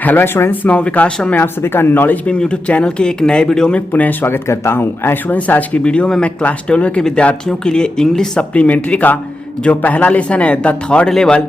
Hello students, मैं हूं विकास और मैं आप सभी का नॉलेज बीम यूट्यूब चैनल के एक नए वीडियो में पुनः स्वागत करता हूं। स्टूडेंट्स, आज की वीडियो में मैं क्लास 12 के विद्यार्थियों के लिए इंग्लिश सप्लीमेंट्री का जो पहला लेसन है द थर्ड लेवल,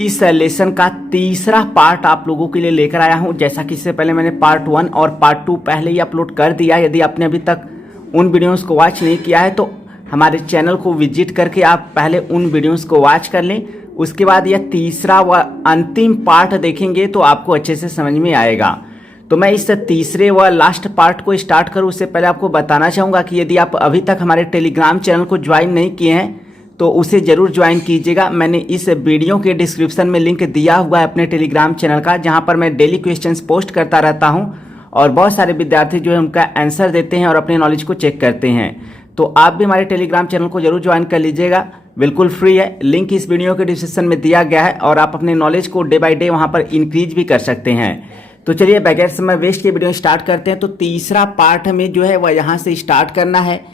इस लेसन का तीसरा पार्ट आप लोगों के लिए लेकर आया हूं। जैसा कि इससे पहले मैंने पार्ट 1 और पार्ट 2 पहले ही अपलोड कर दिया। यदि आपने अभी तक उन वीडियोज़ को वॉच नहीं किया है तो हमारे चैनल को विजिट करके आप पहले उन वीडियोज़ को वॉच कर लें। उसके बाद यह तीसरा व अंतिम पार्ट देखेंगे तो आपको अच्छे से समझ में आएगा। तो मैं इस तीसरे व लास्ट पार्ट को स्टार्ट करूं उससे पहले आपको बताना चाहूँगा कि यदि आप अभी तक हमारे टेलीग्राम चैनल को ज्वाइन नहीं किए हैं तो उसे ज़रूर ज्वाइन कीजिएगा। मैंने इस वीडियो के डिस्क्रिप्शन में लिंक दिया हुआ है अपने टेलीग्राम चैनल का, जहाँ पर मैं डेली क्वेश्चंस पोस्ट करता रहता हूँ और बहुत सारे विद्यार्थी जो है उनका आंसर देते हैं और अपने नॉलेज को चेक करते हैं। तो आप भी हमारे टेलीग्राम चैनल को जरूर ज्वाइन कर लीजिएगा, बिल्कुल फ्री है। लिंक इस वीडियो के डिस्क्रिप्शन में दिया गया है और आप अपने नॉलेज को डे बाय डे वहां पर इंक्रीज भी कर सकते हैं। तो चलिए बगैर समय वेस्ट के वीडियो स्टार्ट करते हैं। तो तीसरा पार्ट में जो है वह यहाँ से स्टार्ट करना है।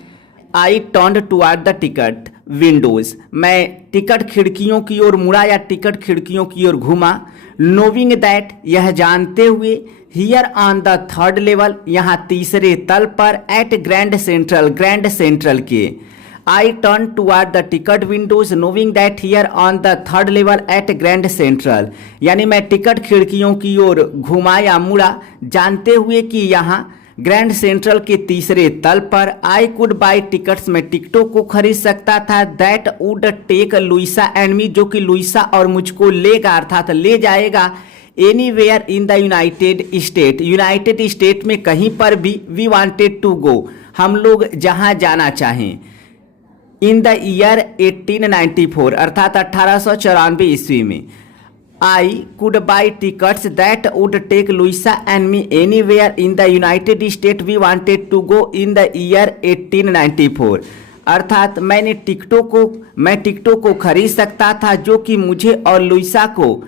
I turned toward the ticket windows, मैं टिकट खिड़कियों की ओर मुड़ा या टिकट खिड़कियों की ओर घूमा। नोविंग दैट, यह जानते हुए, here on the third level, यहाँ तीसरे तल पर, एट ग्रैंड सेंट्रल के। I turn toward the ticket windows knowing that here on the third level at Grand Central, यानी मैं टिकट खिड़कियों की ओर घुमा या मुड़ा जानते हुए कि यहाँ ग्रैंड सेंट्रल के तीसरे तल पर आई कुड बाई टिकट्स, में टिकटों को खरीद सकता था। That would take Louisa and me, जो कि लुइसा और मुझको लेगा अर्थात ले जाएगा। Anywhere in the United State में कहीं पर भी। वी वांटेड टू गो, हम लोग जहां जाना चाहें। इन द ईयर 1894, अर्थात 1894 ईस्वी में। I could buy tickets that would take Louisa and me anywhere in the United State we wanted to go in the year 1894, अर्थात मैं टिकटों को खरीद सकता था जो कि मुझे और लुइसा को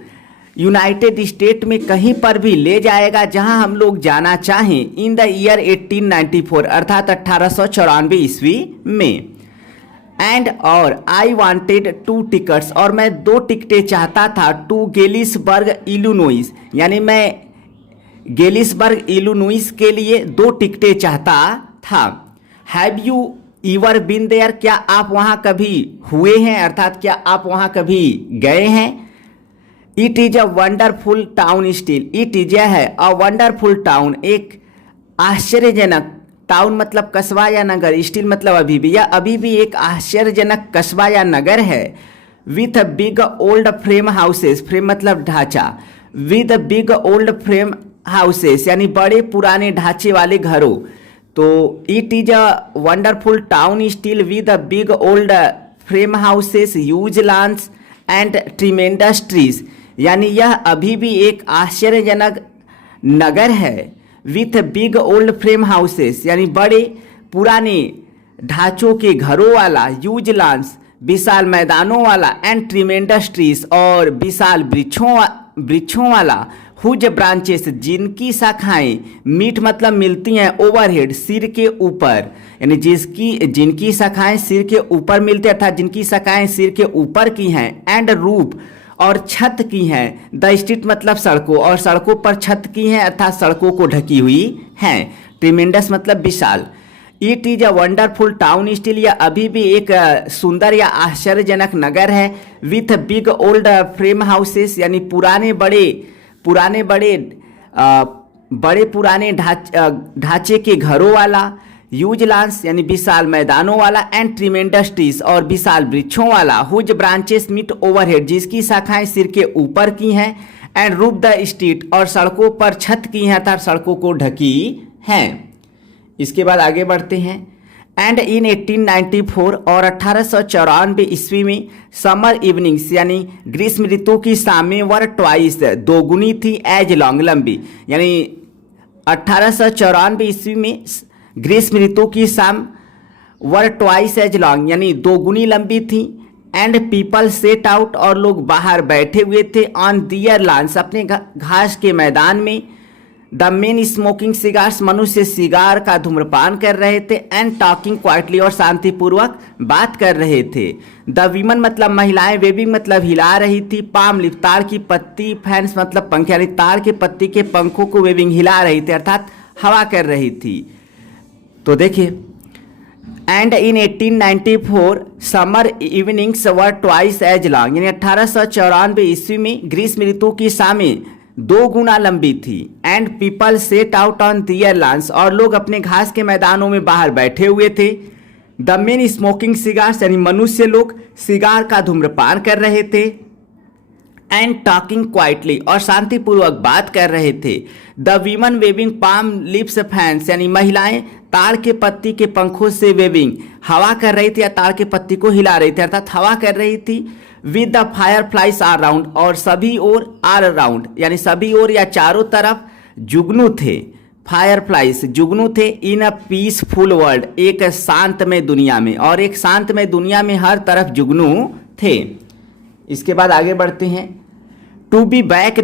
यूनाइटेड स्टेट में कहीं पर भी ले जाएगा जहां हम लोग जाना चाहें। इन द ईयर 1894, अर्थात 1894 ईस्वी में। एंड और आई वांटेड 2 टिकट्स, और मैं 2 टिकटें चाहता था। टू गेलिसबर्ग इलिनॉइस, यानी मैं गेलिसबर्ग इलिनॉइस के लिए 2 टिकटें चाहता था। Have you ever been there, क्या आप वहां कभी हुए हैं, अर्थात क्या आप वहां कभी गए हैं। It is a wonderful town still, it is है अ वंडरफुल टाउन, एक आश्चर्यजनक, टाउन मतलब कस्बा या नगर, स्टिल मतलब अभी भी, या अभी भी एक आश्चर्यजनक कस्बा या नगर है। With big old frame houses, frame मतलब ढांचा, with big old frame houses यानी बड़े पुराने ढांचे वाले घरों। तो it is a wonderful town still with big old frame houses, huge loans and tremendous trees, यानी यह अभी भी एक आश्चर्यजनक नगर है। With big old frame houses, यानी बड़े पुराने ढांचों के घरों वाला, ह्यूज लॉन्स विशाल मैदानों वाला, एंड ट्रीमेंडस ट्रीज और विशाल वृक्षों वाला, हुज ब्रांचेस जिनकी शाखाएं, मीट मतलब मिलती हैं, ओवरहेड सिर के ऊपर, यानी जिनकी शाखाएं सिर के ऊपर मिलती है अर्थात जिनकी शाखाएं सिर के ऊपर की हैं। एंड रूफ, और छत की हैं। द स्ट्रीट मतलब सड़कों, और सड़कों पर छत की हैं अर्थात सड़कों को ढकी हुई हैं। ट्रिमेंडस मतलब विशाल। It is a wonderful town still, यह अभी भी एक सुंदर या आश्चर्यजनक नगर है। With big old frame houses, यानी पुराने पुराने ढांचे के घरों वाला। ह्यूज लॉन्स यानी विशाल मैदानों वाला। एंड ट्रीमेंडस ट्रीज और विशाल वृक्षों वाला। हुज ब्रांचेस मीट ओवरहेड, जिसकी शाखाएं सिर के ऊपर की हैं। एंड रूफ द स्ट्रीट, और सड़कों पर छत की हैं अर्थात सड़कों को ढकी हैं। इसके बाद आगे बढ़ते हैं। एंड इन 1894, और 1894 ईस्वी में, समर इवनिंग्स यानी ग्रीष्म ऋतु की शामें वर ट्वाइस, 2 गुनी थी, एज लॉन्ग लंबी, यानी 1894 ईस्वी में ग्रीष्म ऋतु की शाम वर ट्वाइस एज लॉन्ग, यानी 2 गुनी लंबी थी। एंड पीपल सेट आउट, और लोग बाहर बैठे हुए थे। ऑन दियर लॉन्स, अपने घास के मैदान में। द मेन स्मोकिंग सिगार्स, मनुष्य सिगार का धूम्रपान कर रहे थे। एंड टॉकिंग क्वाइटली, और शांतिपूर्वक बात कर रहे थे। द वीमन मतलब महिलाएं, वेविंग मतलब हिला रही थी। पाम लीफ ताड़ की पत्ती, फैंस मतलब पंखे, यानी ताड़ के पत्ती के पंखों को वेविंग हिला रही थी, अर्थात हवा कर रही थी। तो देखिए, and in 1894 summer evenings were twice as long, यानी 1894 ईस्वी में ग्रीष्म ऋतु की शामें 2 गुना लंबी थी। And people sat out on their lawns, और लोग अपने घास के मैदानों में बाहर बैठे हुए थे। द मेन स्मोकिंग सिगार्स, यानी मनुष्य लोग सिगार का धूम्रपान कर रहे थे। एंड टॉकिंग क्वाइटली, और शांतिपूर्वक बात कर रहे थे। The women waving palm leaf fans, यानी महिलाएं ताड़ के पत्ती के पंखों से वेविंग हवा कर रही थी, या ताड़ के पत्ती को हिला रही थी, अर्थात हवा कर रही थी। With the fireflies all round, और सभी ओर आर राउंड, यानी सभी ओर या चारों तरफ जुगनू थे। फायर फ्लाइज जुगनू थे। इन अ पीसफुल वर्ल्ड, एक शांतमय दुनिया में, और एक शांतमय दुनिया में हर तरफ जुगनू थे। इसके बाद आगे बढ़ते हैं। टू बी बैक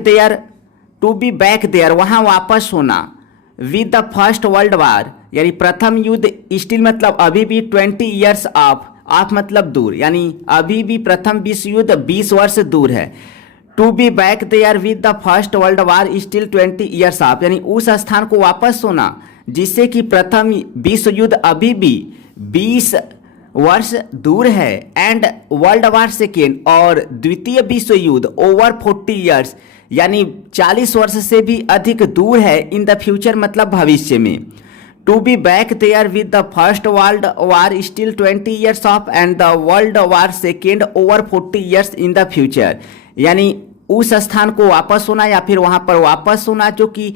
देयर, वहाँ वापस होना। विद द फर्स्ट वर्ल्ड वार, यानी प्रथम युद्ध, स्टिल मतलब अभी भी, 20 ईयर्स ऑफ मतलब दूर, यानी अभी भी प्रथम विश्व युद्ध 20 वर्ष दूर है। To be back there with the First World War still 20 years off, यानी उस स्थान को वापस होना जिससे कि प्रथम विश्व युद्ध अभी भी 20 वर्ष दूर है। एंड वर्ल्ड वार सेकेंड, और द्वितीय विश्व युद्ध ओवर 40 ईयर्स, यानी 40 वर्ष से भी अधिक दूर है। इन द फ्यूचर मतलब भविष्य में। To be back there with the First World War still 20 years off, and the World War second over 40 years in the future, यानी उस स्थान को वापस होना या फिर वहां पर वापस होना जो कि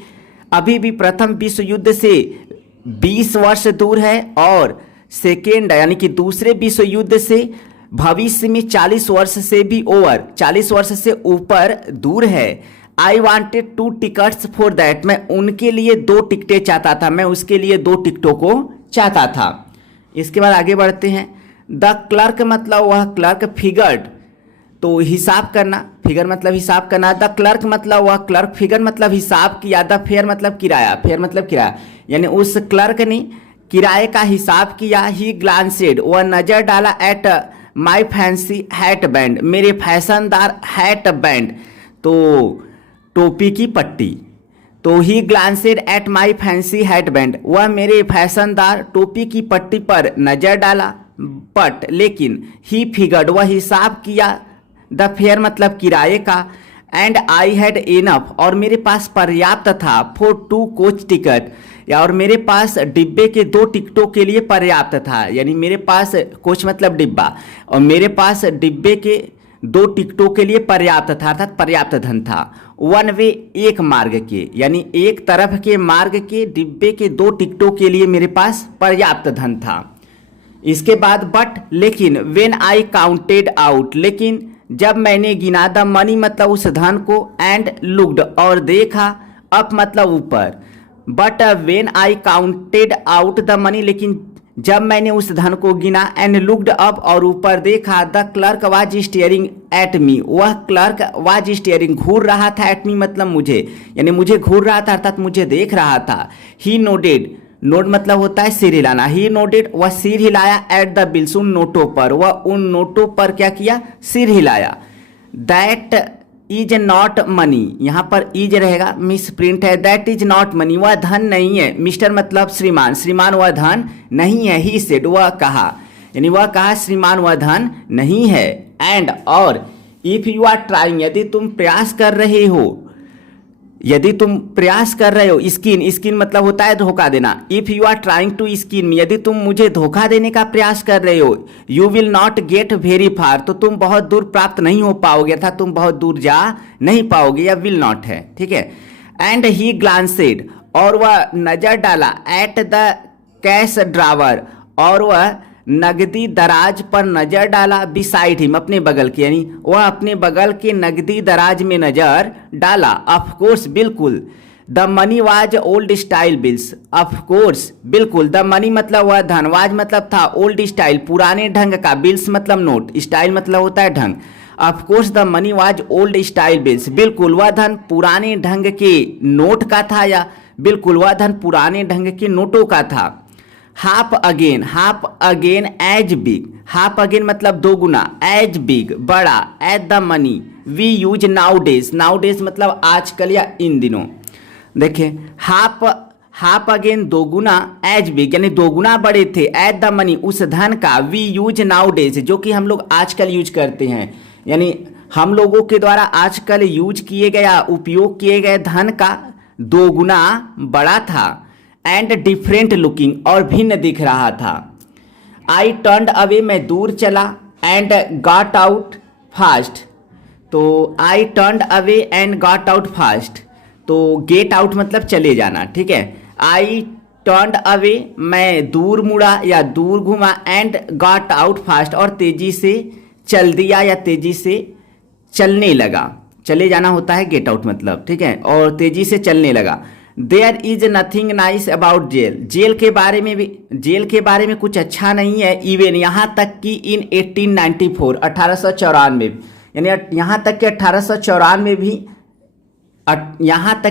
अभी भी प्रथम विश्व युद्ध से 20 वर्ष दूर है, और सेकेंड यानी कि दूसरे विश्व युद्ध से भविष्य में 40 वर्ष से भी ओवर, 40 वर्ष से ऊपर दूर है। I wanted 2 tickets for that, मैं उनके लिए 2 टिकटें चाहता था, मैं उसके लिए 2 टिकटों को चाहता था। इसके बाद आगे बढ़ते हैं। द क्लर्क मतलब वह क्लर्क, फिगर्ड तो हिसाब करना, फिगर मतलब हिसाब करना। द क्लर्क मतलब वह क्लर्क, फिगर मतलब हिसाब किया। द फेयर मतलब किराया, फेयर मतलब किराया, यानी उस क्लर्क ने किराए का हिसाब किया। ही ग्लांसेड, वह नजर डाला। At my fancy hat band, मेरे फैशनदार हैट बैंड तो टोपी की पट्टी। तो he glanced at my fancy hat band, वह मेरे फैशनदार टोपी की पट्टी पर नजर डाला। बट लेकिन, ही फिगर्ड, वह हिसाब किया। द फेयर मतलब किराए का। एंड आई हैड इनफ, और मेरे पास पर्याप्त था। फॉर 2 कोच टिकट, और मेरे पास डिब्बे के 2 टिकटों के लिए पर्याप्त था, यानी मेरे पास कोच मतलब डिब्बा, और मेरे पास डिब्बे के 2 टिकटों के लिए पर्याप्त था, अर्थात पर्याप्त धन था। 1 वे, एक मार्ग के, यानी एक तरफ के मार्ग के डिब्बे के 2 टिकटों के लिए मेरे पास पर्याप्त धन था। इसके बाद बट लेकिन, वेन आई काउंटेड आउट, लेकिन जब मैंने गिना, द मनी मतलब उस धन को, एंड लुक्ड और देखा, अप मतलब ऊपर। But when I counted out the money, लेकिन जब मैंने उस धन को गिना, एंड लुक्ड अप और ऊपर देखा, the clerk was steering at me, वह क्लर्क वाज स्टीयरिंग घूर रहा था, एट मी मतलब मुझे, यानी मुझे घूर रहा था अर्थात मुझे देख रहा था। ही नोडेड, नोड मतलब होता है सिर हिलाना। ही नोडेड, वह सिर हिलाया। एट द बिल्स, उन नोटों पर, वह उन नोटों पर क्या किया, सिर हिलाया। दैट इज नॉट मनी, यहाँ पर इज रहेगा, मिस प्रिंट है। दैट इज नॉट मनी, वह धन नहीं है। मिस्टर मतलब श्रीमान, श्रीमान वह धन नहीं है। ही सेड, वह कहा, यानी वह कहा श्रीमान वह धन नहीं है। एंड और, इफ यू आर ट्राइंग, यदि तुम प्रयास कर रहे हो, यदि तुम प्रयास कर रहे हो। स्किन, स्किन मतलब होता है धोखा देना। If you are trying to skin me, यदि तुम मुझे धोखा देने का प्रयास कर रहे हो। You will not get very far, तो तुम बहुत दूर प्राप्त नहीं हो पाओगे, अर्थात तुम बहुत दूर जा नहीं पाओगे, या विल नॉट है, ठीक है। एंड ही ग्लांसेड, और वह नजर डाला। एट द कैश ड्रावर, और वह नगदी दराज पर नजर डाला। बिसाइड हिम, अपने बगल के, यानी वह अपने बगल के नगदी दराज में नजर डाला। ऑफ कोर्स, बिल्कुल। The money was old style bills, of course बिल्कुल। द मनी मतलब वह धन, वाज मतलब था, ओल्ड स्टाइल पुराने ढंग का, बिल्स मतलब नोट, स्टाइल मतलब होता है ढंग। Of course the money was old style bills, बिल्कुल वह धन पुराने ढंग के नोट का था या बिल्कुल वह धन पुराने ढंग के नोटों का था। Half again as big, half again मतलब दो गुना, एज बिग बड़ा, as the money we use nowadays मतलब आजकल या इन दिनों। देखिए हाफ अगेन दो गुना, एज बिग यानी दो गुना बड़े थे, एज द मनी उस धन का, वी यूज नाउ डेज जो कि हम लोग आजकल यूज करते हैं, यानी हम लोगों के द्वारा आजकल यूज किए गया उपयोग किए गए धन का दो गुना बड़ा था। एंड डिफरेंट लुकिंग और भिन्न दिख रहा था। आई टर्न्ड अवे मैं दूर चला, एंड गॉट आउट फास्ट, तो I turned away and got out fast, तो गेट आउट मतलब चले जाना, ठीक है। आई टर्न्ड अवे मैं दूर मुड़ा या दूर घुमा, एंड गॉट आउट फास्ट और तेजी से चल दिया या तेजी से चलने लगा। चले जाना होता है गेट आउट मतलब, ठीक है, और तेजी से चलने लगा। There is nothing nice about jail, jail के बारे में कुछ अच्छा नहीं है। इवन यहाँ तक कि इन 1894 1894 यानी यहाँ तक कि 1894 भी, यहाँ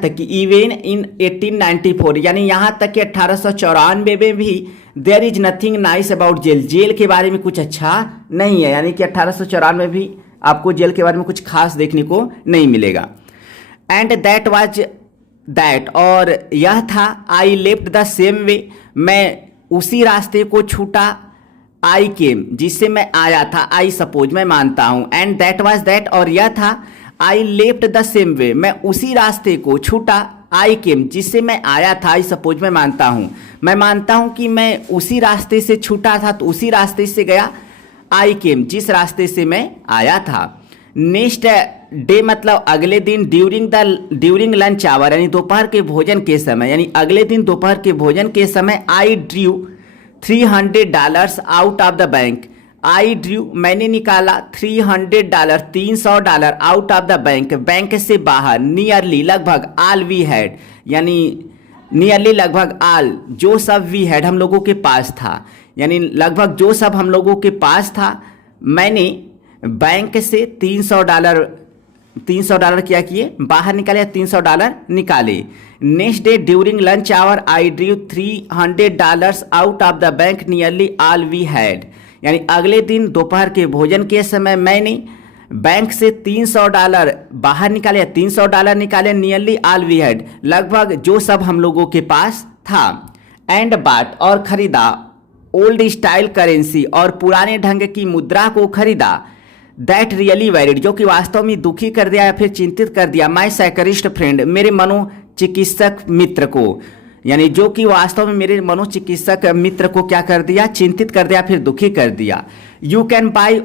तक कि इवन इन 1894 यानी यहाँ तक कि 1894 में भी there is nothing nice about jail, jail के बारे में कुछ अच्छा नहीं है, यानी कि 1894 में भी आपको जेल के बारे में कुछ खास देखने को नहीं मिलेगा। एंड दैट वाज दैट और यह था, I left the same way मैं उसी रास्ते को छूटा, आई केम जिससे मैं आया था, आई सपोज मैं मानता हूँ, एंड दैट वाज दैट और यह था, I left the same way मैं उसी रास्ते को छूटा, आई केम जिससे मैं आया था, आई सपोज मैं मानता हूँ कि मैं उसी रास्ते से छूटा था तो उसी रास्ते से गया, आई केम जिस रास्ते से मैं आया था। नेक्स्ट डे मतलब अगले दिन, ड्यूरिंग लंच आवर यानी दोपहर के भोजन के समय, यानी अगले दिन दोपहर के भोजन के समय, आई drew $300 out of the bank, I drew मैंने निकाला $300 $300 आउट ऑफ द बैंक से बाहर, नियरली लगभग, ऑल वी हैड यानी नियरली लगभग, ऑल जो सब वी हैड हम लोगों के पास था, यानी लगभग जो सब हम लोगों के पास था, मैंने बैंक से $300 क्या किए बाहर निकाले, $300 निकाले। Next day during lunch hour I drew $300 out of the bank, nearly all we had यानी अगले दिन दोपहर के भोजन के समय मैंने बैंक से $300 बाहर निकाले, $300 निकाले, नियरली ऑल वी हैड लगभग जो सब हम लोगों के पास था। एंड बाट और खरीदा, ओल्ड स्टाइल करेंसी और पुराने ढंग की मुद्रा को खरीदा, दैट रियली वैरिड जो कि वास्तव में दुखी कर दिया या फिर चिंतित कर दिया, माई साइकियाट्रिस्ट फ्रेंड मेरे मनोचिकित्सक मित्र को, यानी जो कि वास्तव में मेरे मनोचिकित्सक मित्र को क्या कर दिया, चिंतित कर दिया फिर दुखी कर दिया। You can buy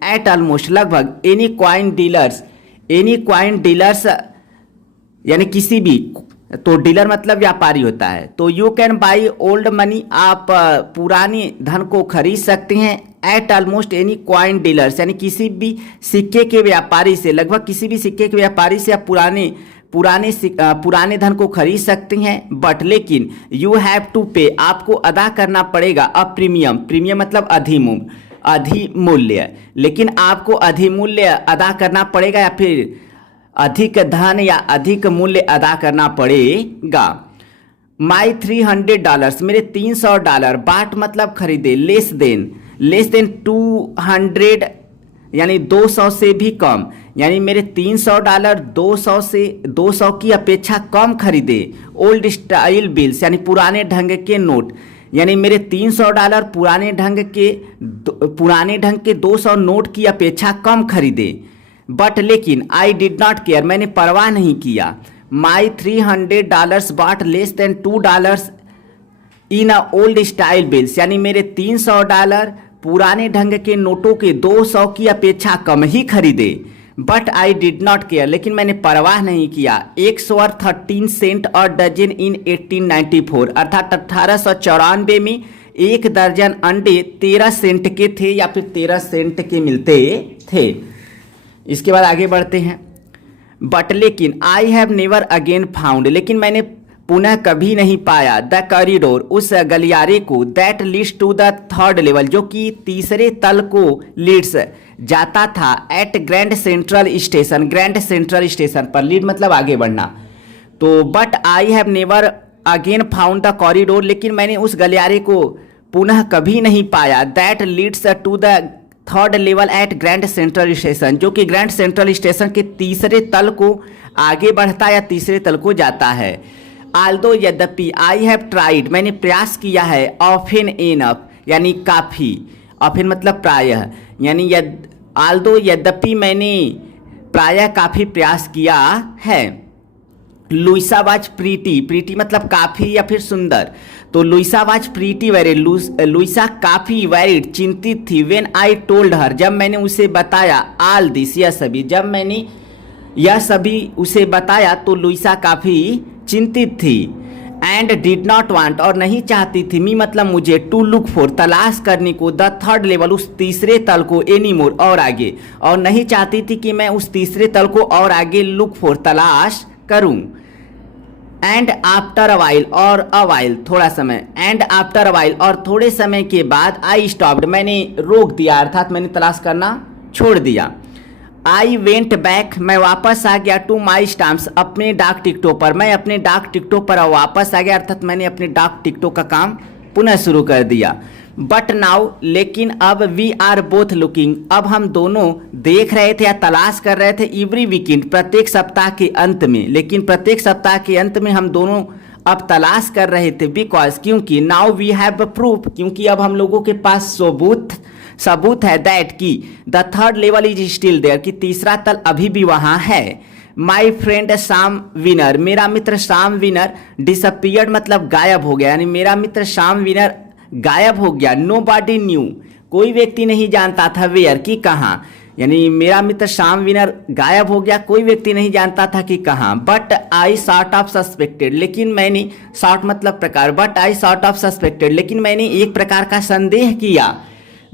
eight almost लगभग एनी क्वाइन डीलर्स यानी किसी भी, तो डीलर मतलब व्यापारी होता है, तो you can buy old money आप पुरानी धन को खरीद सकते हैं, eight almost any coin dealers यानी किसी भी सिक्के के व्यापारी से, लगभग किसी भी सिक्के के व्यापारी से आप पुराने धन को खरीद सकते हैं। बट लेकिन यू हैव टू पे आपको अदा करना पड़ेगा अ प्रीमियम मतलब अधिमूल्य, लेकिन आपको अधिमूल्य अदा करना पड़ेगा या फिर अधिक धन या अधिक मूल्य अदा करना पड़ेगा। माई $300 मेरे $300 बाट मतलब खरीदे, लेस देन 200 यानी 200 से भी कम, यानी मेरे $300 200 की अपेक्षा कम खरीदे। ओल्ड स्टाइल बिल्स यानी पुराने ढंग के नोट, यानी मेरे $300 पुराने ढंग के 200 नोट की अपेक्षा कम खरीदे। बट लेकिन आई डिड नॉट केयर मैंने परवाह नहीं किया। My $300 bought less than $2 in a old style bills यानी मेरे $300 पुराने ढंग के नोटों के 200 की अपेक्षा कम ही खरीदे। But I did not care लेकिन मैंने परवाह नहीं किया। एग्स वर 13 सेंट और डजन इन 1894 अर्थात 1894 में एक दर्जन अंडे 13 सेंट के थे या फिर 13 सेंट के मिलते थे। इसके बाद आगे बढ़ते हैं। बट लेकिन आई हैव नेवर अगेन फाउंड लेकिन मैंने पुनः कभी नहीं पाया द कॉरिडोर उस गलियारे को that leads to the third level जो कि तीसरे तल को लीड्स जाता था एट ग्रैंड सेंट्रल स्टेशन पर। लीड मतलब आगे बढ़ना। तो but I have never again found the corridor, लेकिन मैंने उस गलियारे को पुनः कभी नहीं पाया। That leads to the third level at Grand Central Station, जो कि ग्रैंड सेंट्रल स्टेशन के तीसरे तल को आगे बढ़ता या तीसरे तल को जाता है। आल्दो यद्यपि, आई हैव ट्राइड, मैंने प्रयास किया है। ऑफन एनफ यानी काफ़ी, ऑफन मतलब प्रायः, यानी आल्दो यद्यपि मैंने प्रायः काफ़ी प्रयास किया है। लुइसा वाज प्रीटी, प्रीटी मतलब काफ़ी या फिर सुंदर, तो Louisa was pretty worried, Louisa काफ़ी वेरिड चिंतित थी। व्हेन आई टोल्ड हर, जब मैंने उसे बताया। ऑल दिस, यह सभी, जब मैंने यह सभी उसे बताया तो लुइसा काफ़ी चिंतित थी। एंड डिड नॉट वांट, और नहीं चाहती थी, मी मतलब मुझे, टू लुक फॉर तलाश करने को, द थर्ड लेवल उस तीसरे तल को, एनी मोर और आगे, और नहीं चाहती थी कि मैं उस तीसरे तल को और आगे लुक फॉर तलाश करूं। एंड आफ्टर अवाइल, और अवाइल थोड़ा समय, एंड आफ्टर अवाइल और थोड़े समय के बाद, आई स्टॉप्ड मैंने रोक दिया, अर्थात मैंने तलाश करना छोड़ दिया। आई वेंट बैक, मैं वापस आ गया। टू माई स्टाम्प्स, अपने डाक टिकटों पर, मैं अपने डाक टिकटों पर वापस आ गया, अर्थात मैंने अपने डाक टिकटों का काम पुनः शुरू कर दिया। बट नाउ, लेकिन अब, वी आर बोथ लुकिंग, अब हम दोनों देख रहे थे या तलाश कर रहे थे, एवरी वीकेंड प्रत्येक सप्ताह के अंत में, लेकिन प्रत्येक सप्ताह के अंत में हम दोनों अब तलाश कर रहे थे। बिकॉज, क्योंकि, नाउ वी हैव प्रूफ, क्योंकि अब हम लोगों के पास सबूत है, दैट की the third level is still there, कि तीसरा तल अभी भी वहां है। माई फ्रेंड शाम विनर, मेरा मित्र शाम विनर, डिसअपियर्ड मतलब गायब हो गया, यानी मेरा मित्र शाम विनर गायब हो गया। नो बॉडी न्यू, कोई व्यक्ति नहीं जानता था, वेयर की कहाँ, यानी मेरा मित्र शाम विनर गायब हो गया, कोई व्यक्ति नहीं जानता था कि कहाँ। But I sort of suspected, लेकिन मैंने, सॉर्ट मतलब प्रकार, but I sort of suspected, लेकिन मैंने एक प्रकार का संदेह किया।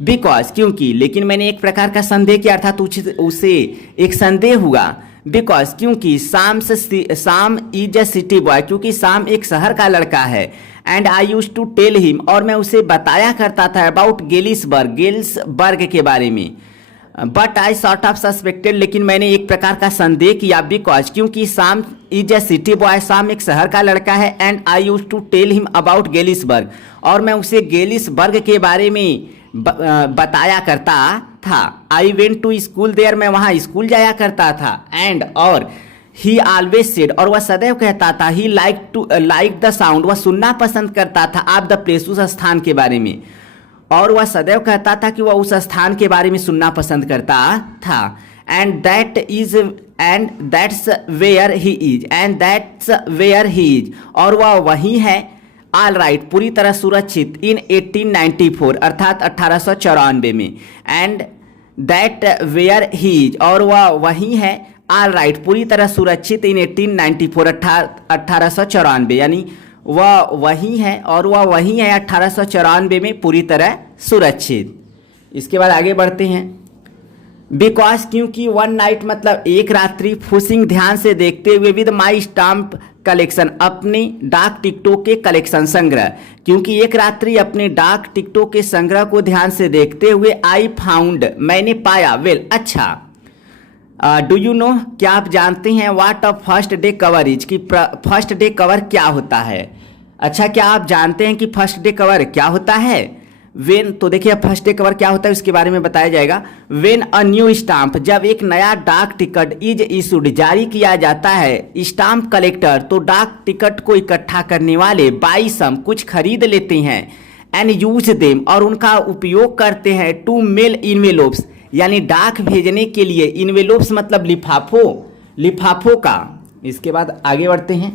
बिकॉज, क्योंकि, लेकिन मैंने एक प्रकार का संदेह किया, अर्थात उसे एक संदेह हुआ। बिकॉज, क्योंकि साम इज अ सिटी बॉय, क्योंकि साम एक शहर का लड़का है। And I use to tell him, और मैं उसे बताया करता था, अबाउट गेलिसबर्ग के बारे में। But I sort of suspected, लेकिन मैंने एक प्रकार का संदेह किया। बिकॉज, क्योंकि साम इज अ सिटी बॉय, साम एक शहर का लड़का है। And I use to tell him about Galesburg, और मैं उसे गेलिसबर्ग के बारे में बताया करता था। I went to school there, मैं वहाँ स्कूल जाया करता था। एंड, और ही ऑलवेज सेड, और वह सदैव कहता था, ही लाइक द साउंड, वह सुनना पसंद करता था, ऑफ द प्लेस, उस स्थान के बारे में, और वह सदैव कहता था कि वह उस स्थान के बारे में सुनना पसंद करता था। And that's where he is, और वह वही है। ऑल राइट, पूरी तरह सुरक्षित। इन 1894, अर्थात 1894 में। And that where he is, और वह वही है। ऑल राइट, पूरी तरह सुरक्षित। इन 1894, 1894, यानी वह वही है, और वह वही है 1894 में पूरी तरह सुरक्षित। इसके बाद आगे बढ़ते हैं। बिकॉज, क्योंकि, वन नाइट मतलब एक रात्रि, फुसिंग ध्यान से देखते हुए, विद माई स्टाम्प कलेक्शन, अपने डाक टिकटों के कलेक्शन संग्रह, क्योंकि एक रात्रि अपने डाक टिकटों के संग्रह को ध्यान से देखते हुए, आई फाउंड, मैंने पाया। वेल, अच्छा। डू यू नो, क्या आप जानते हैं, what a first day cover is, कि फर्स्ट डे कवर क्या होता है। अच्छा, क्या आप जानते हैं कि फर्स्ट डे कवर क्या होता है। वेन, तो देखिए फर्स्ट डे कवर क्या होता है उसके बारे में बताया जाएगा। वेन अ न्यू स्टाम्प, जब एक नया डाक टिकट इज इशूड, जारी किया जाता है। स्टाम्प कलेक्टर, तो डाक टिकट को इकट्ठा करने वाले। बाई सम, कुछ खरीद लेते हैं। एंड यूज देम, और उनका उपयोग करते हैं। टू मेल इनवेलोप्स, यानी डाक भेजने के लिए। इनवेलोप्स मतलब लिफाफों का। इसके बाद आगे बढ़ते हैं।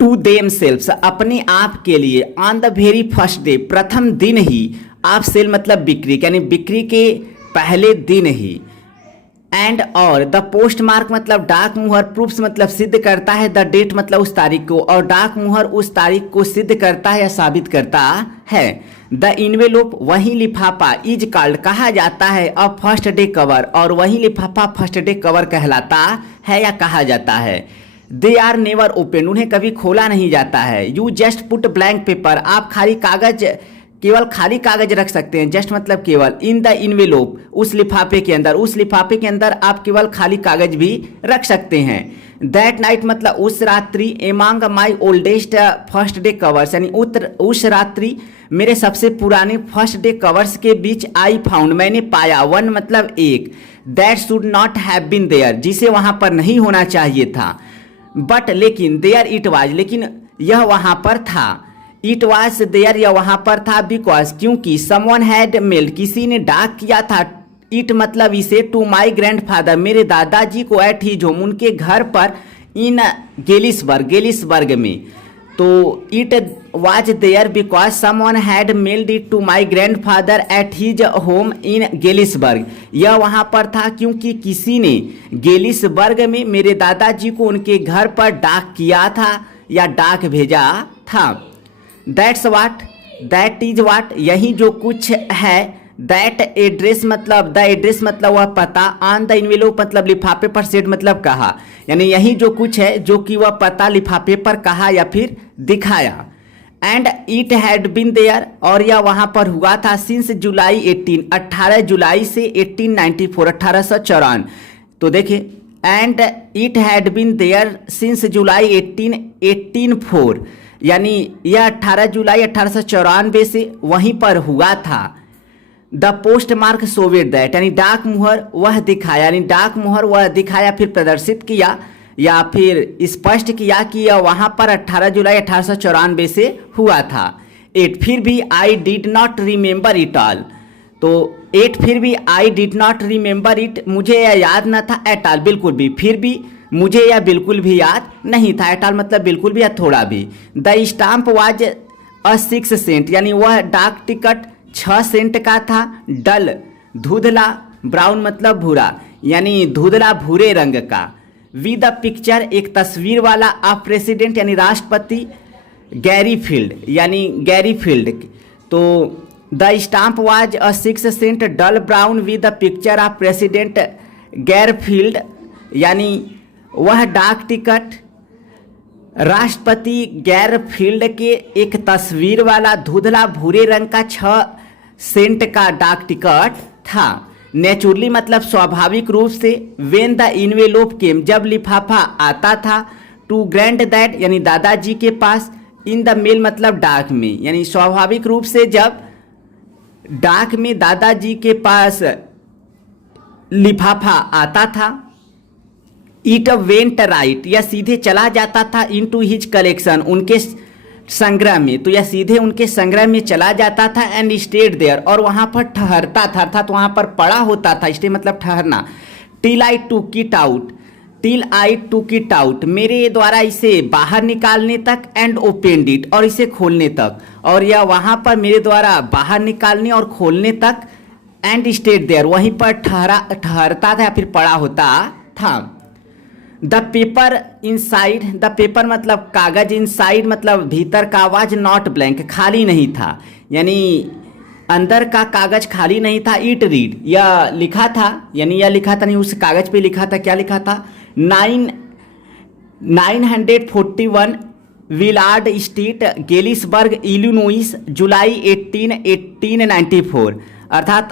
टू देम सेल्फ्स, अपने आप के लिए। On the very first day, प्रथम दिन ही। आप सेल मतलब बिक्री, यानी बिक्री के पहले दिन ही। एंड, और द पोस्ट मार्क मतलब डाक मुहर। प्रूफ्स मतलब सिद्ध करता है। द डेट मतलब उस तारीख को, और डाक मुहर उस तारीख को सिद्ध करता है या साबित करता है। द इनवेलोप, वही लिफाफा। इज कॉल्ड, कहा जाता है। अ फर्स्ट डे कवर, और वही लिफाफा फर्स्ट डे कवर कहलाता है या कहा जाता है। दे आर नेवर ओपन, उन्हें कभी खोला नहीं जाता है। You just put blank paper, आप खाली कागज केवल खाली कागज रख सकते हैं, जस्ट मतलब केवल, इन द इनवेलोप, उस लिफाफे के अंदर, उस लिफाफे के अंदर आप केवल खाली कागज भी रख सकते हैं। दैट नाइट मतलब उस रात्रि, एमंग माई ओल्डेस्ट फर्स्ट डे कवर्स, यानी उस रात्रि मेरे सबसे पुराने फर्स्ट डे कवर्स के बीच आई फाउंड, मैंने पाया, वन मतलब एक, that should not have been there, जिसे वहां पर नहीं होना चाहिए था, बट लेकिन देयर इट वाज, लेकिन यह वहां पर था, इट वाज देयर, यह वहां पर था, बिकॉज क्योंकि, समवन हैड मेल्ड, किसी ने डाक किया था, इट मतलब इसे, टू माई ग्रैंडफादर, मेरे दादाजी को, एट हिज होम, उनके घर पर, इन गेलिसबर्ग में, तो it was there because someone had mailed it to my grandfather at his home in Galesburg, यह वहां पर था क्योंकि किसी ने गेलिसबर्ग में मेरे दादाजी को उनके घर पर डाक किया था या डाक भेजा था। That's watt, that is what, यही जो कुछ है, दैट एड्रेस मतलब, द एड्रेस मतलब वह पता, ऑन द इनवेलोप मतलब लिफाफे पर, सेड मतलब कहा, यानी यही जो कुछ है जो कि वह पता लिफाफे पर कहा या फिर दिखाया। And it had been there, और यह वहां पर हुआ था, सिंस जुलाई 18 जुलाई से 1894, 1854, तो देखिए, and it had been there since July 1884, यानी यह 18 जुलाई 1894 से वहीं पर हुआ था। The post mark Soviet that, यानी डाक मुहर वह दिखाया, यानी डाक मुहर वह दिखाया, फिर प्रदर्शित किया या फिर स्पष्ट किया कि यह वहां पर 18 जुलाई 1894 से हुआ था। 8 फिर भी I did not remember it all, तो 8 फिर भी I did not remember it, मुझे यह याद न था, एट ऑल बिल्कुल भी, फिर भी मुझे यह बिल्कुल भी याद नहीं था, एट ऑल मतलब बिल्कुल भी या थोड़ा भी। The stamp was a 6 cent, यानी वह डाक टिकट 6 सेंट का था। डल धुंधला, ब्राउन मतलब भूरा, यानी धुंधला भूरे रंग का। विद द पिक्चर एक तस्वीर वाला, ऑफ प्रेसिडेंट यानी राष्ट्रपति, गैरी फील्ड यानी गैरी फील्ड, तो the stamp was a 6 cent dull brown with the picture of president Garfield, यानी वह डाक टिकट राष्ट्रपति गैरफील्ड के एक तस्वीर वाला धुंधला भूरे रंग का 6 सेंट का डाक टिकट था। नेचुरली मतलब स्वाभाविक रूप से, वेन द इनवेलोप केम जब लिफाफा आता था, टू ग्रैंड दैट यानी दादाजी के पास, इन द मेल मतलब डाक में, यानी स्वाभाविक रूप से जब डाक में दादाजी के पास लिफाफा आता था, इट वेंट राइट या सीधे चला जाता था, इनटू हिज कलेक्शन उनके संग्रह में, तो यह सीधे उनके संग्रह में चला जाता था। एंड स्टेड देयर और वहां पर ठहरता था, अर्थात वहां पर पड़ा होता था, स्टे मतलब ठहरना। टिल आई टूक इट आउट, टिल आई टूक इट आउट मेरे द्वारा इसे बाहर निकालने तक, एंड ओपेंड इट और इसे खोलने तक, और यह वहां पर मेरे द्वारा बाहर निकालने और खोलने तक, एंड स्टेड देयर वहीं पर ठहरता था या फिर पड़ा होता था। The paper inside, the paper मतलब कागज, इनसाइड मतलब भीतर का, आवाज नॉट ब्लैंक खाली नहीं था, यानी अंदर का कागज खाली नहीं था। इट रीड यह लिखा था, यानी यह लिखा था नहीं, उस कागज पे लिखा था, क्या लिखा था, 941 विलार्ड स्ट्रीट गेलिसबर्ग इलिनोइस जुलाई 1894, अर्थात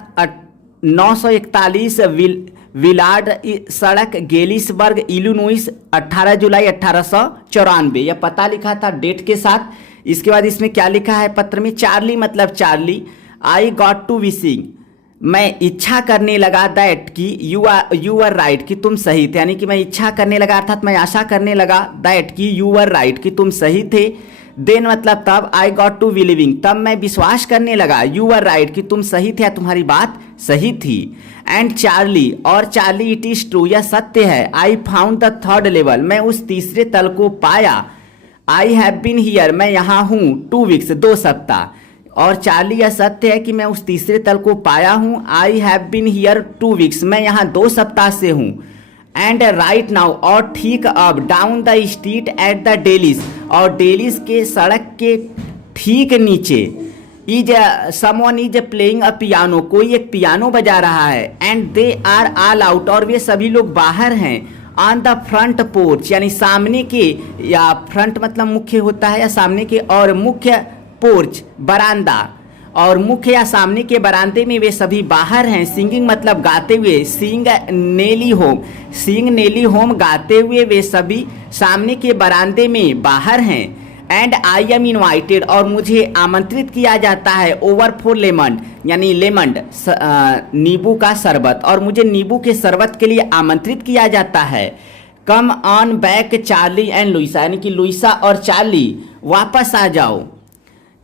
941 विलार्ड सड़क गेलिसबर्ग इलिनोइस 18 जुलाई 1894, यह पता लिखा था डेट के साथ। इसके बाद इसमें क्या लिखा है पत्र में, चार्ली मतलब Charlie, I got to wishing मैं इच्छा करने लगा, दैट कि यू आर राइट कि तुम सही थे, यानी कि मैं इच्छा करने लगा अर्थात मैं आशा करने लगा, दैट कि यू आर राइट कि तुम सही थे। देन मतलब तब, आई गॉट टू बिलीविंग तब मैं विश्वास करने लगा, यू आर राइट कि तुम सही थे, तुम्हारी बात सही थी। एंड चार्ली और चार्ली, इट इज ट्रू यह सत्य है, I found the 3rd level मैं उस तीसरे तल को पाया। आई हैव बीन हियर मैं यहाँ हूँ 2 वीक्स 2 सप्ताह, और चार्ली यह सत्य है कि मैं उस तीसरे तल को पाया हूँ। I have been here 2 weeks मैं यहाँ 2 सप्ताह से हूँ। एंड राइट नाउ और ठीक अब, down the street at the Dalys और डेलिस के सड़क के ठीक नीचे, is someone is playing a piano कोई एक पियानो बजा रहा है। And they are all out और वे सभी लोग बाहर हैं। ऑन द फ्रंट पोर्च यानी सामने के, या फ्रंट मतलब मुख्य होता है या सामने के, और मुख्य पोर्च बरामदा, और मुख्य या सामने के बरामदे में वे सभी बाहर हैं। सिंगिंग मतलब गाते हुए, सिंग नेली होम गाते हुए वे सभी सामने के बरामदे में बाहर हैं। एंड आई एम इनवाइटेड और मुझे आमंत्रित किया जाता है ओवर फॉर लेमन यानी लेमंड नींबू का शरबत, और मुझे नींबू के शरबत के लिए आमंत्रित किया जाता है। Come on back Charlie and Louisa यानी कि लुइसा और चार्ली वापस आ जाओ।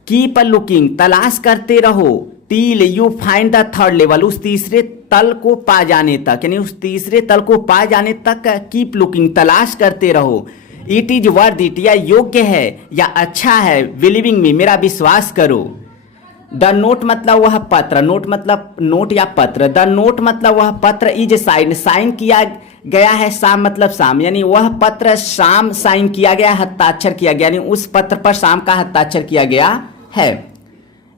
कीप लुकिंग तलाश करते रहो। Till you find the third level उस तीसरे तल को पा जाने तक, यानी उस तीसरे तल को पा जाने तक कीप लुकिंग तलाश करते रहो। इट इज वर्थ इट या योग्य है या अच्छा है। बिलीविंग मी मेरा विश्वास करो। द नोट मतलब वह पत्र, नोट मतलब नोट या पत्र। द नोट मतलब वह पत्र इज साइन किया गया है। शाम मतलब शाम, यानी वह पत्र शाम साइन किया गया, हस्ताक्षर किया गया, यानी उस पत्र पर शाम का हस्ताक्षर किया गया है।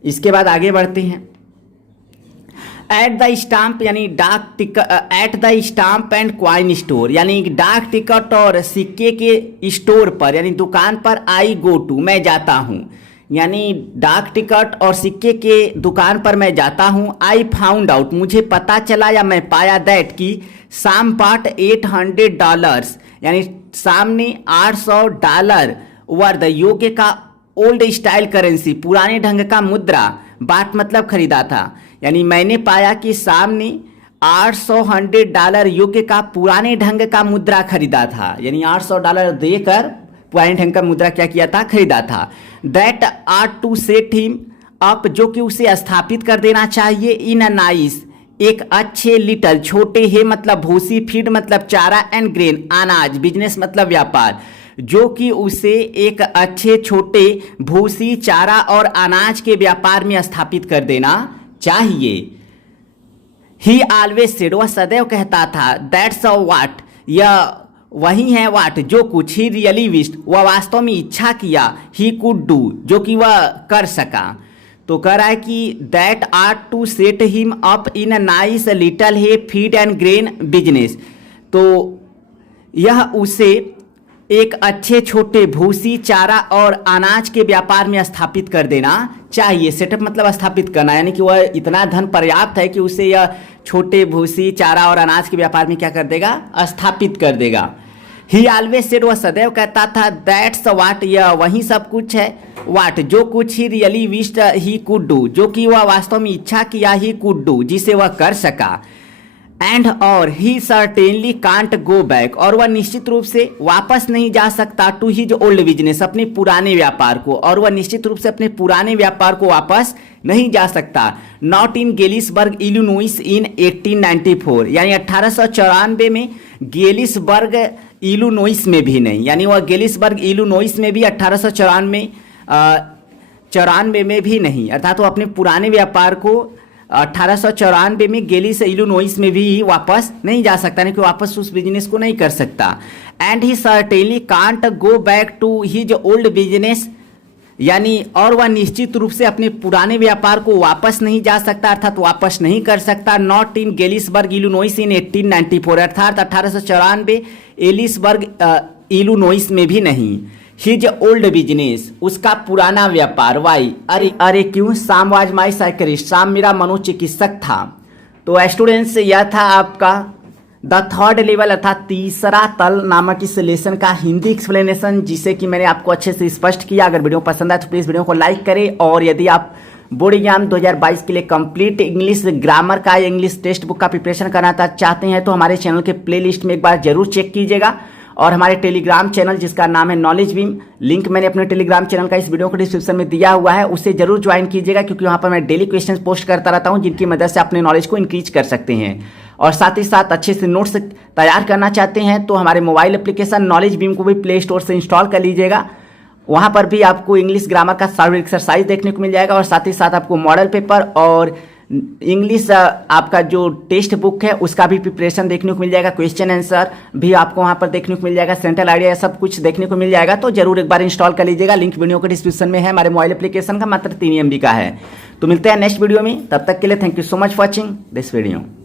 इसके बाद आगे बढ़ते हैं। एट द स्टाम्प यानी डाक ticket, at the stamp and coin store यानी डाक टिकट और सिक्के के स्टोर पर यानी दुकान पर आई गो टू मैं जाता हूँ, यानी डाक टिकट और सिक्के के दुकान पर मैं जाता हूँ। आई फाउंड आउट मुझे पता चला या मैं पाया दैट कि साम पार्ट $800 यानी सामने $800 वर द योग्य का ओल्ड स्टाइल करेंसी पुराने ढंग का मुद्रा। बाट मतलब खरीदा था, यानी मैंने पाया कि सामने $800 योग्य का पुराने ढंग का मुद्रा खरीदा था, यानी $800 देकर पुराने ढंग का मुद्रा क्या किया था, खरीदा था। That are to set him up जो कि उसे स्थापित कर देना चाहिए। इन अ नाइस एक अच्छे, लिटल छोटे, है मतलब भूसी, फीड मतलब चारा, एंड ग्रेन अनाज, बिजनेस मतलब व्यापार, जो कि उसे एक अच्छे छोटे भूसी, चारा और अनाज के व्यापार में स्थापित कर देना चाहिए। ही ऑलवेज सेड वह सदैव कहता था। दैट्स अ वाट यह वही है वाट जो कुछ। ही रियली विश्ड वह वास्तव में इच्छा किया। ही कुड डू जो कि वह कर सका। तो कह रहा है कि that are to set him up in a nice little hay feed and grain business, तो यह उसे एक अच्छे छोटे भूसी, चारा और अनाज के व्यापार में स्थापित कर देना चाहिए। सेटअप मतलब स्थापित करना, यानी कि वह इतना धन पर्याप्त है कि उसे यह छोटे भूसी, चारा और अनाज के व्यापार में क्या कर देगा, स्थापित कर देगा। ही ऑलवेज सेड वह सदैव कहता था। दैट्स वाट यह वही सब कुछ है। वाट जो कुछ। He really wished he could do जो कि वह वास्तव में इच्छा किया। ही कुड डू जिसे वह कर सका। एंड और ही सर्टेनली कांट गो बैक और वह निश्चित रूप से वापस नहीं जा सकता। टू हिज ओल्ड बिजनेस अपने पुराने व्यापार को, और वह निश्चित रूप से अपने पुराने व्यापार को वापस नहीं जा सकता। नॉट इन गेलिसबर्ग इलिनोइस इन 1894 यानी 1894 में गेलिसबर्ग इलिनोइस में भी नहीं, यानी वह गेलिसबर्ग इलिनोइस में भी 1894 में भी नहीं, अर्थात वो अपने पुराने व्यापार को 1894 में गेलिस इलिनोइस में भी वापस नहीं जा सकता, यानी कि वापस उस बिजनेस को नहीं कर सकता। And he certainly can't go back to his old business यानी और वह निश्चित रूप से अपने पुराने व्यापार को वापस नहीं जा सकता, अर्थात वापस नहीं कर सकता। नॉट इन गेलिसबर्ग इलिनोइस इन 1894 अर्थात 1894 एलिसबर्ग इलिनोइस में भी नहीं। हिज ओल्ड बिजनेस उसका पुराना व्यापार। वाई अरे क्यों। साम वाज माई साइकिलिस्ट साम मेरा मनोचिकित्सक था। तो स्टूडेंट्स यह था आपका द थर्ड लेवल अर्थात तीसरा तल नामक इस लेसन का हिंदी एक्सप्लेनेशन, जिसे कि मैंने आपको अच्छे से स्पष्ट किया। अगर वीडियो पसंद आए तो प्लीज़ वीडियो को लाइक करें, और यदि आप बोर्ड एग्जाम 2022 के लिए कंप्लीट इंग्लिश ग्रामर का या इंग्लिश टेक्स्ट बुक का प्रिपरेशन करना चाहते हैं तो हमारे चैनल के प्लेलिस्ट में एक बार जरूर चेक कीजिएगा। और हमारे टेलीग्राम चैनल जिसका नाम है नॉलेज बीम, लिंक मैंने अपने टेलीग्राम चैनल का इस वीडियो को डिस्क्रिप्शन में दिया हुआ है, उसे जरूर ज्वाइन कीजिएगा, क्योंकि वहाँ पर मैं डेली क्वेश्चंस पोस्ट करता रहता हूँ जिनकी मदद से अपने नॉलेज को इंक्रीज कर सकते हैं। और साथ ही साथ अच्छे से नोट्स तैयार करना चाहते हैं तो हमारे मोबाइल एप्लीकेशन नॉलेज बीम को भी प्ले स्टोर से इंस्टॉल कर लीजिएगा। वहाँ पर भी आपको इंग्लिश ग्रामर का सारा एक्सरसाइज देखने को मिल जाएगा, और साथ ही साथ आपको मॉडल पेपर और इंग्लिश आपका जो टेक्स्ट बुक है उसका भी प्रिपरेशन देखने को मिल जाएगा। क्वेश्चन आंसर भी आपको वहाँ पर देखने को मिल जाएगा, सेंट्रल आइडिया सब कुछ देखने को मिल जाएगा। तो जरूर एक बार इंस्टॉल कर लीजिएगा। लिंक वीडियो के डिस्क्रिप्शन में है। हमारे मोबाइल एप्लीकेशन का मात्र 3 MB का है। तो मिलते हैं नेक्स्ट वीडियो में, तब तक के लिए thank you so much for watching this video.